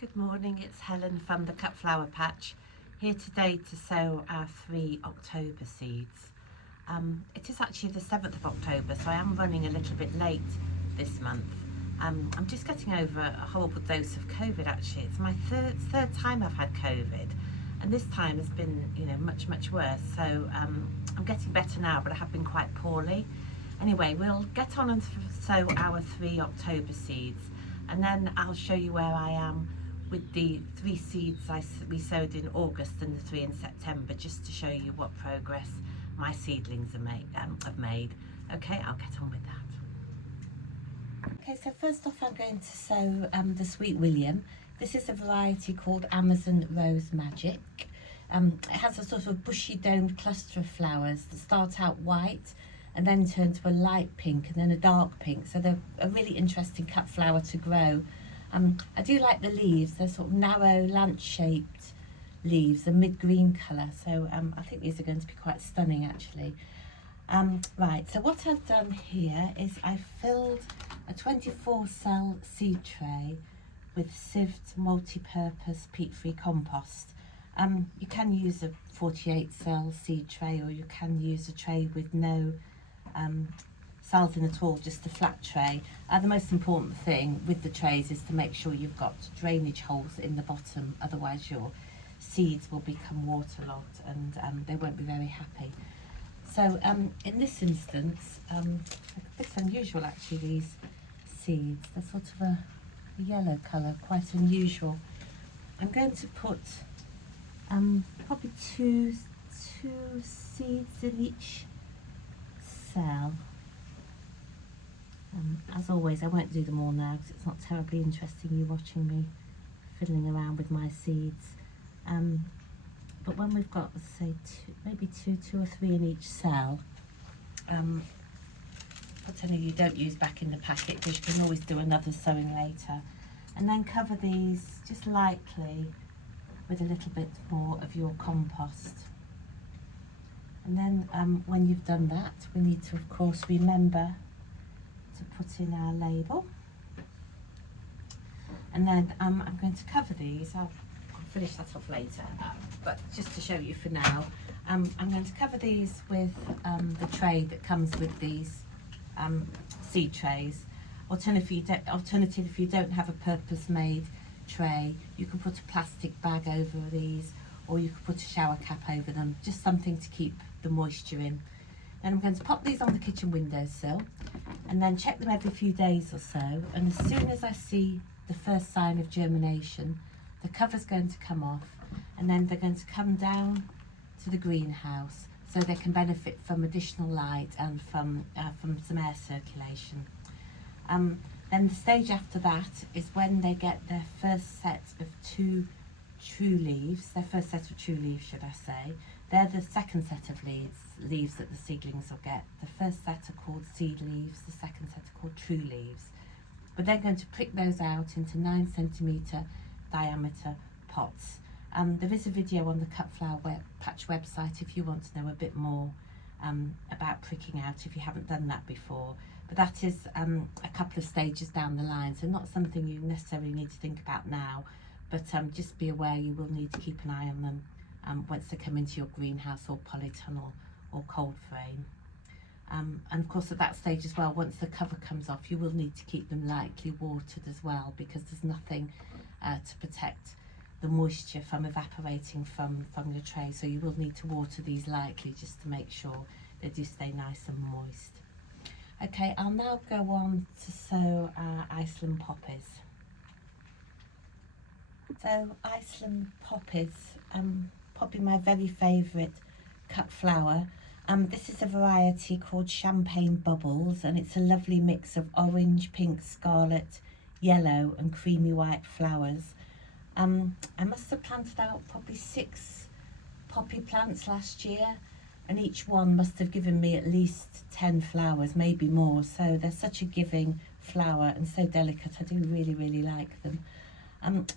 Good morning, it's Helen from the Cut Flower Patch, here today to sow our 3 October seeds. It is actually the 7th of October, so I am running a little bit late this month. I'm just getting over a horrible dose of COVID actually. It's my third time I've had COVID, and this time has been, much worse. So I'm getting better now, but I have been quite poorly. Anyway, we'll get on and sow our 3 October seeds, and then I'll show you where I am with the 3 seeds we sowed in August and the 3 in September, just to show you what progress my seedlings have made. Okay, I'll get on with that. Okay, so first off I'm going to sow the Sweet William. This is a variety called Amazon Rose Magic. It has a sort of bushy domed cluster of flowers that start out white and then turn to a light pink and then a dark pink, so they're a really interesting cut flower to grow. I do like the leaves. They're sort of narrow lance-shaped leaves, a mid-green colour, so I think these are going to be quite stunning actually. Right, so what I've done here is I've filled a 24-cell seed tray with sieved multi-purpose peat-free compost. You can use a 48-cell seed tray, or you can use a tray with no cells in at all, just a flat tray. The most important thing with the trays is to make sure you've got drainage holes in the bottom, otherwise your seeds will become waterlogged and they won't be very happy. So in this instance, a bit unusual actually, these seeds. They're sort of a yellow colour, quite unusual. I'm going to put probably two seeds in each cell. As always, I won't do them all now because it's not terribly interesting you watching me fiddling around with my seeds. But when we've got, let's say, maybe two or three in each cell, put any you don't use back in the packet because you can always do another sowing later. And then cover these just lightly with a little bit more of your compost. And then when you've done that, we need to, of course, remember to put in our label. And then I'm going to cover these. I'll finish that off later, but just to show you for now, I'm going to cover these with the tray that comes with these seed trays. Alternatively, if you don't have a purpose-made tray, you can put a plastic bag over these, or you can put a shower cap over them, just something to keep the moisture in. Then I'm going to pop these on the kitchen windowsill and then check them every few days or so, and as soon as I see the first sign of germination, the cover's going to come off, and then they're going to come down to the greenhouse so they can benefit from additional light and from some air circulation. Then the stage after that is when they get their first set of true leaves, should I say. They're the second set of leaves that the seedlings will get. The first set are called seed leaves, the second set are called true leaves. But they're going to prick those out into 9 centimetre diameter pots. There is a video on the Cut Flower Patch website if you want to know a bit more about pricking out, if you haven't done that before. But that is a couple of stages down the line, so not something you necessarily need to think about now, but just be aware you will need to keep an eye on them once they come into your greenhouse or polytunnel or cold frame. And of course at that stage as well, once the cover comes off, you will need to keep them lightly watered as well, because there's nothing to protect the moisture from evaporating from your tray, so you will need to water these lightly just to make sure they do stay nice and moist. Okay, I'll now go on to sow our Iceland poppies. So Iceland poppies, probably my very favourite cut flower. This is a variety called Champagne Bubbles, and it's a lovely mix of orange, pink, scarlet, yellow and creamy white flowers. I must have planted out probably 6 poppy plants last year, and each one must have given me at least 10 flowers, maybe more. So they're such a giving flower and so delicate. I do really like them.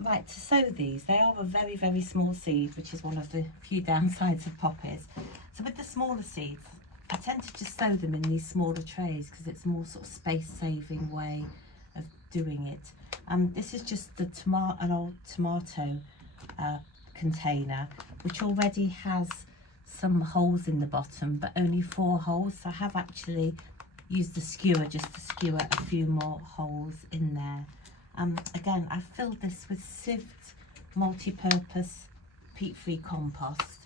Right, to sow these, they are a very small seed, which is one of the few downsides of poppies. So with the smaller seeds, I tend to just sow them in these smaller trays because it's a more sort of space saving way of doing it. This is just the an old tomato container, which already has some holes in the bottom, but only 4 holes. So I have actually used the skewer just to skewer a few more holes in there. Again, I've filled this with sieved multi-purpose peat-free compost,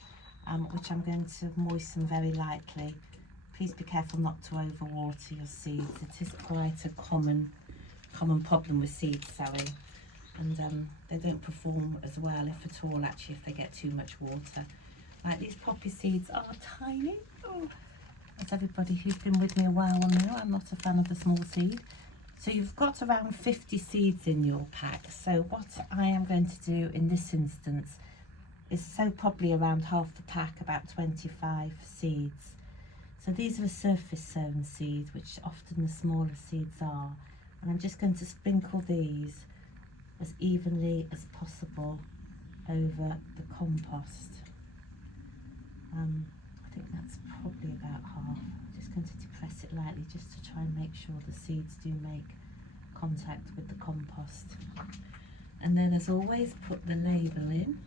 which I'm going to moisten very lightly. Please be careful not to overwater your seeds. It is quite a common problem with seed sowing, and they don't perform as well, if at all, actually, if they get too much water. Like, these poppy seeds are tiny. Oh, as everybody who's been with me a while will know, I'm not a fan of the small seed. So you've got around 50 seeds in your pack. So what I am going to do in this instance is sow probably around half the pack, about 25 seeds. So these are surface sown seeds, which often the smaller seeds are. And I'm just going to sprinkle these as evenly as possible over the compost. I think that's probably about half. I'm just going to depress it lightly just to try and make sure the seeds do make contact with the compost. And then, as always, put the label in.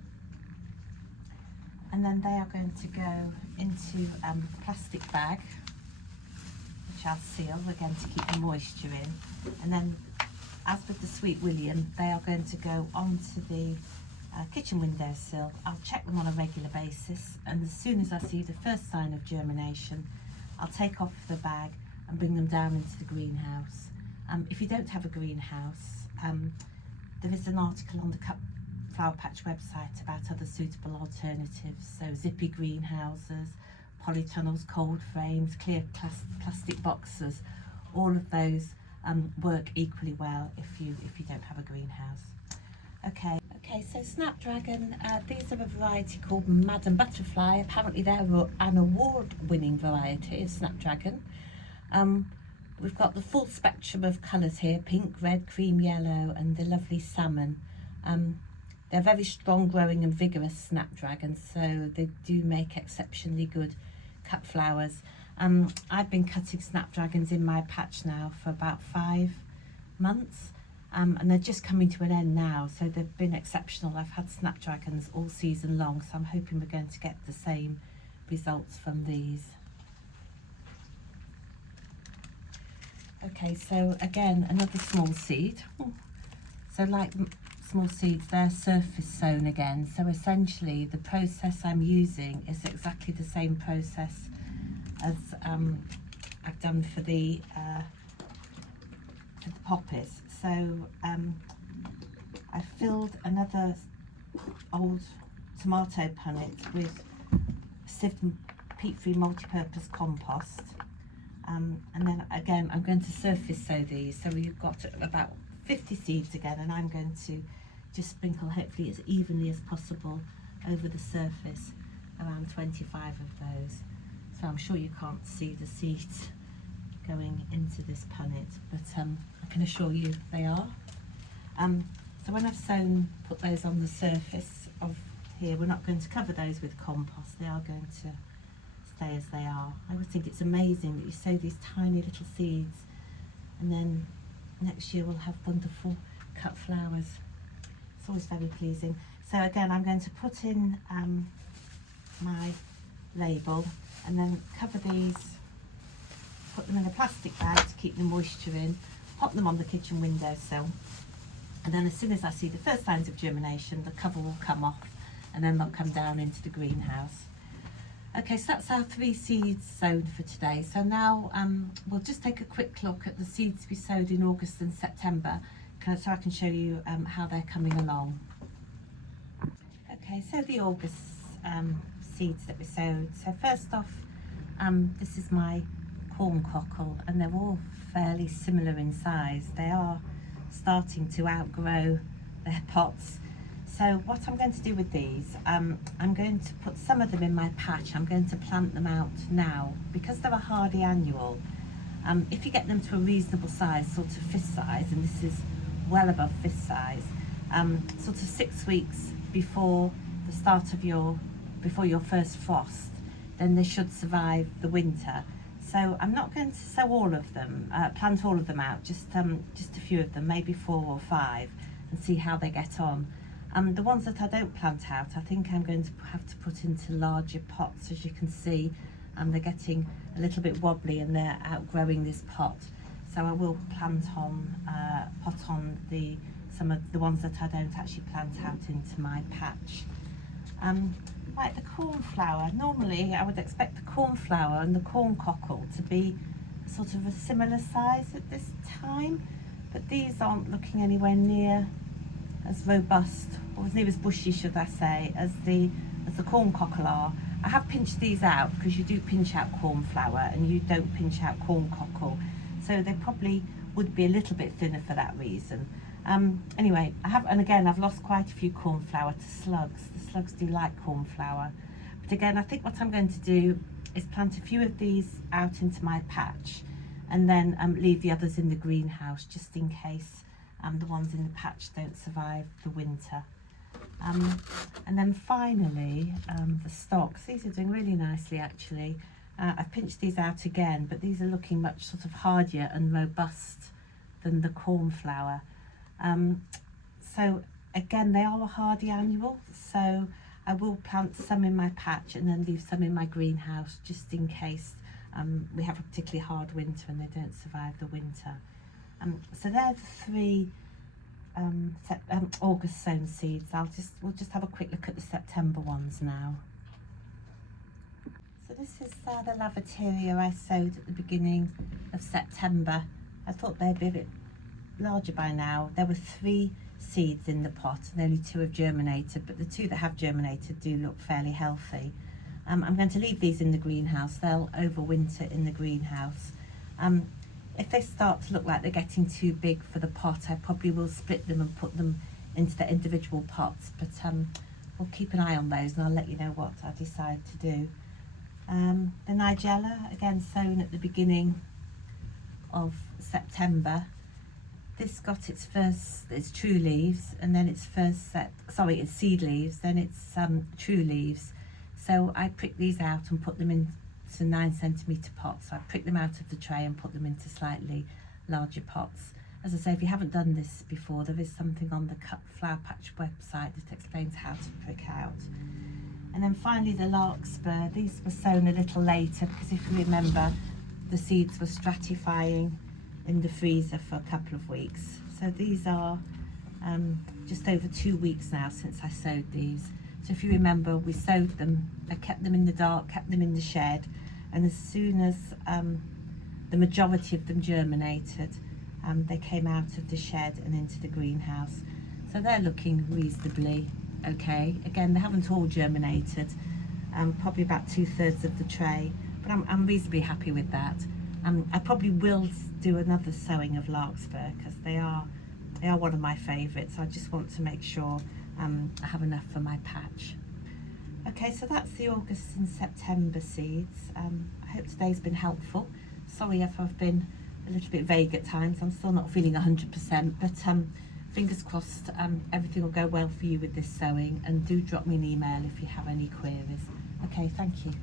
And then they are going to go into a plastic bag, which I'll seal again to keep the moisture in. And then, as with the Sweet William, they are going to go onto the kitchen windowsill. I'll check them on a regular basis, and as soon as I see the first sign of germination, I'll take off the bag and bring them down into the greenhouse. If you don't have a greenhouse, there is an article on the Cut Flower Patch website about other suitable alternatives. So zippy greenhouses, polytunnels, cold frames, clear plastic boxes, all of those work equally well if you don't have a greenhouse. Okay, so Snapdragon, these are a variety called Madam Butterfly. Apparently they're an award-winning variety of Snapdragon. We've got the full spectrum of colours here: pink, red, cream yellow, and the lovely salmon. They're very strong growing and vigorous Snapdragons, so they do make exceptionally good cut flowers. I've been cutting Snapdragons in my patch now for about 5 months. And they're just coming to an end now, so they've been exceptional. I've had Snapdragons all season long, so I'm hoping we're going to get the same results from these. Okay, so again, another small seed. So like small seeds, they're surface sown again. So essentially the process I'm using is exactly the same process as I've done for the poppies. So I filled another old tomato punnet with sieved peat-free multi-purpose compost, and then again I'm going to surface sow these. So we've got about 50 seeds again, and I'm going to just sprinkle hopefully as evenly as possible over the surface, around 25 of those. So I'm sure you can't see the seeds going into this punnet, but I can assure you they are. So when I've put those on the surface of here, we're not going to cover those with compost. They are going to stay as they are. I always think it's amazing that you sow these tiny little seeds, and then next year we'll have wonderful cut flowers. It's always very pleasing. So again, I'm going to put in my label and then cover these, put them in a plastic bag to keep the moisture in, pop them on the kitchen windowsill, and then as soon as I see the first signs of germination, the cover will come off and then they'll come down into the greenhouse. Okay, so that's our 3 seeds sown for today. So now we'll just take a quick look at the seeds we sowed in August and September, so I can show you how they're coming along. Okay, so the August seeds that we sowed. So first off, this is my corn cockle, and they're all fairly similar in size. They are starting to outgrow their pots. So what I'm going to do with these, I'm going to put some of them in my patch. I'm going to plant them out now because they're a hardy annual. If you get them to a reasonable size, sort of fist size, and this is well above fist size, sort of 6 weeks before the start of your first frost, then they should survive the winter. So I'm not going to sow all of them, plant all of them out, just a few of them, maybe 4 or 5, and see how they get on. The ones that I don't plant out, I think I'm going to have to put into larger pots. As you can see, they're getting a little bit wobbly and they're outgrowing this pot. So I will plant on, pot on some of the ones that I don't actually plant out into my patch. Like the cornflower, normally I would expect the cornflower and the corn cockle to be sort of a similar size at this time, but these aren't looking anywhere near as robust, or as near as bushy, should I say, as the corn cockle are. I have pinched these out because you do pinch out cornflower and you don't pinch out corn cockle, so they probably would be a little bit thinner for that reason. Anyway, I've lost quite a few cornflower to slugs. The slugs do like cornflower. But again, I think what I'm going to do is plant a few of these out into my patch and then leave the others in the greenhouse just in case the ones in the patch don't survive the winter. And then finally, the stalks. These are doing really nicely actually. I've pinched these out again, but these are looking much sort of hardier and robust than the cornflower. So again, they are a hardy annual, so I will plant some in my patch and then leave some in my greenhouse just in case we have a particularly hard winter and they don't survive the winter. So they're the 3 August sown seeds. We'll just have a quick look at the September ones now. So this is the Lavateria I sowed at the beginning of September. I thought they'd be a bit larger by now. There were 3 seeds in the pot and only 2 have germinated, but the 2 that have germinated do look fairly healthy. I'm going to leave these in the greenhouse. They'll overwinter in the greenhouse. If they start to look like they're getting too big for the pot, I probably will split them and put them into the individual pots, but we'll keep an eye on those and I'll let you know what I decide to do. The Nigella, again sown at the beginning of September. This got its true leaves, and then its seed leaves, then its true leaves. So I pricked these out and put them into 9cm pots. So I pricked them out of the tray and put them into slightly larger pots. As I say, if you haven't done this before, there is something on the Cut Flower Patch website that explains how to prick out. And then finally the larkspur. These were sown a little later because if you remember, the seeds were stratifying in the freezer for a couple of weeks. So these are just over 2 weeks now since I sowed these. So if you remember, we sowed them, I kept them in the dark, kept them in the shed, and as soon as the majority of them germinated, they came out of the shed and into the greenhouse. So they're looking reasonably okay. Again, they haven't all germinated, probably about 2/3 of the tray, but I'm reasonably happy with that. I probably will do another sowing of larkspur because they are one of my favourites. I just want to make sure I have enough for my patch. Okay, so that's the August and September seeds. I hope today's been helpful. Sorry if I've been a little bit vague at times. I'm still not feeling 100%, but fingers crossed everything will go well for you with this sowing, and do drop me an email if you have any queries. Okay, thank you.